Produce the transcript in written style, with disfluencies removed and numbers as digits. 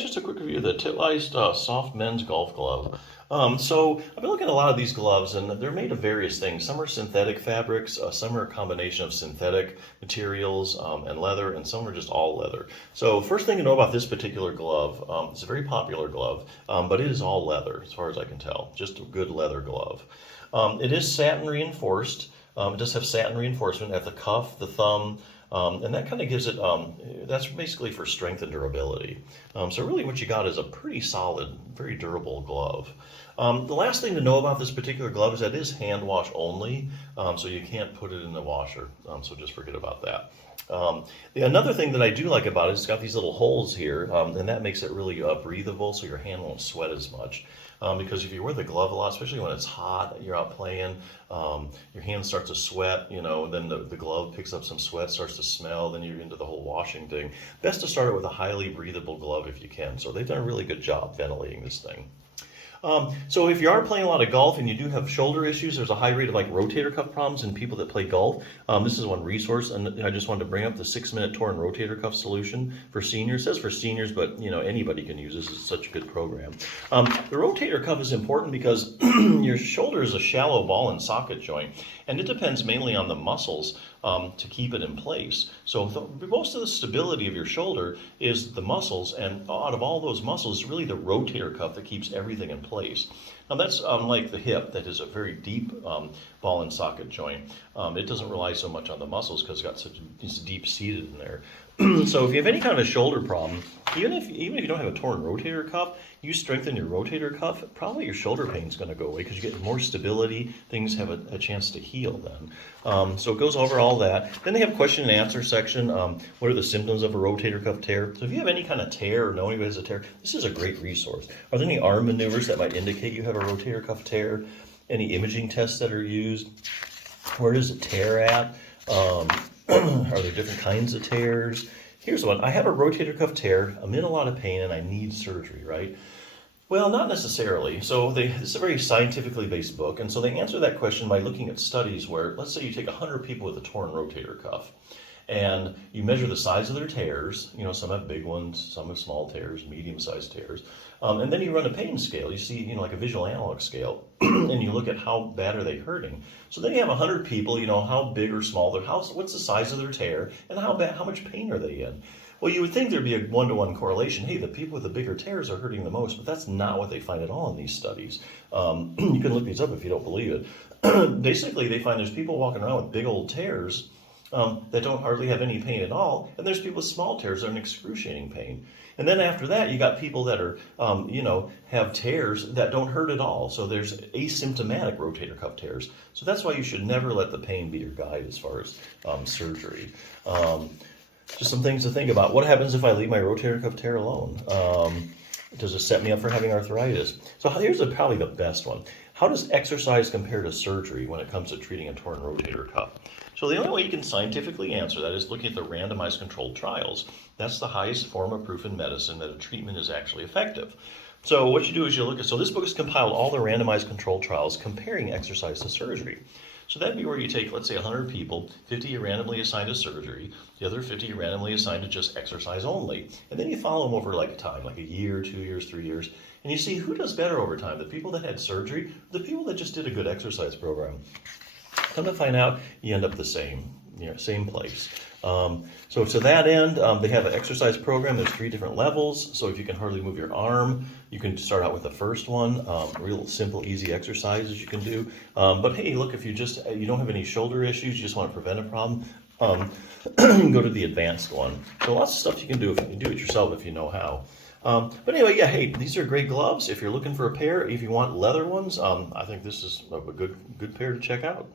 guys just a quick review of the Titleist Soft Men's Golf Glove. So I've been looking at a lot of these gloves, and they're made of various things. Some are synthetic fabrics, some are a combination of synthetic materials and leather, and some are just all leather. So first thing to know about this particular glove, it's a very popular glove, but it is all leather as far as I can tell. Just a good leather glove. It is satin reinforced. It does have satin reinforcement at the cuff, the thumb, and that kind of gives it, that's basically for strength and durability. So really what you got is a pretty solid, very durable glove. The last thing to know about this particular glove is that it is hand wash only, so you can't put it in the washer, so just forget about that. Another thing that I do like about it is it's got these little holes here, and that makes it really breathable, so your hand won't sweat as much. Because if you wear the glove a lot, especially when it's hot, you're out playing, your hands start to sweat, you know, then the glove picks up some sweat, starts to smell, then you're into the whole washing thing. Best to start it with a highly breathable glove if you can. So they've done a really good job ventilating this thing. So if you are playing a lot of golf and you do have shoulder issues, there's a high rate of like rotator cuff problems in people that play golf. This is one resource, and I just wanted to bring up the 6-minute torn rotator cuff solution for seniors. It says for seniors, but you know anybody can use this. It's such a good program. The rotator cuff is important because your shoulder is a shallow ball and socket joint, and it depends mainly on the muscles to keep it in place. So most of the stability of your shoulder is the muscles, and out of all those muscles, it's really the rotator cuff that keeps everything in place. Now that's unlike the hip, that is a very deep ball and socket joint. It doesn't rely so much on the muscles because it's deep seated in there. So if you have any kind of a shoulder problem, even if you don't have a torn rotator cuff, you strengthen your rotator cuff, probably your shoulder pain is going to go away because you get more stability. Things have a chance to heal then. So it goes over all that. Then they have a question and answer section. What are the symptoms of a rotator cuff tear? So if you have any kind of tear or know anybody has a tear, this is a great resource. Are there any arm maneuvers that might indicate you have a rotator cuff tear? Any imaging tests that are used? Where does it tear at? Are there different kinds of tears? Here's one. I have a rotator cuff tear. I'm in a lot of pain and I need surgery, right? Well, not necessarily. So this is a very scientifically based book, and so they answer that question by looking at studies where, let's say you take 100 people with a torn rotator cuff, and you measure the size of their tears. You know, some have big ones, some have small tears, medium-sized tears, and then you run a pain scale. You see, you know, like a visual analog scale, and you look at how bad are they hurting. So then you have 100 people. You know, how big or small their house, what's the size of their tear, and how much pain are they in? Well, you would think there'd be a one-to-one correlation. Hey, the people with the bigger tears are hurting the most, but that's not what they find at all in these studies. You can look these up if you don't believe it. Basically, they find there's people walking around with big old tears that don't hardly have any pain at all, and there's people with small tears that are in excruciating pain. And then after that, you got people that are, have tears that don't hurt at all. So there's asymptomatic rotator cuff tears. So that's why you should never let the pain be your guide as far as surgery. Just some things to think about. What happens if I leave my rotator cuff tear alone? Does it set me up for having arthritis? So here's probably the best one. How does exercise compare to surgery when it comes to treating a torn rotator cuff? So the only way you can scientifically answer that is looking at the randomized controlled trials. That's the highest form of proof in medicine that a treatment is actually effective. So what you do is you look at, so this book has compiled all the randomized controlled trials comparing exercise to surgery. So that'd be where you take, let's say, 100 people, 50 you randomly assigned to surgery, the other 50 you randomly assigned to just exercise only. And then you follow them over like time, like a year, 2 years, 3 years, and you see who does better over time, the people that had surgery, or the people that just did a good exercise program. Come to find out, you end up the same, same place. So to that end, they have an exercise program. There's 3 different levels. So if you can hardly move your arm, you can start out with the first one. Real simple, easy exercises you can do. But hey, look, if you don't have any shoulder issues, you just want to prevent a problem, you can go to the advanced one. So lots of stuff you can do if you can do it yourself if you know how. But anyway, yeah, hey, these are great gloves. If you're looking for a pair, if you want leather ones, I think this is a good pair to check out.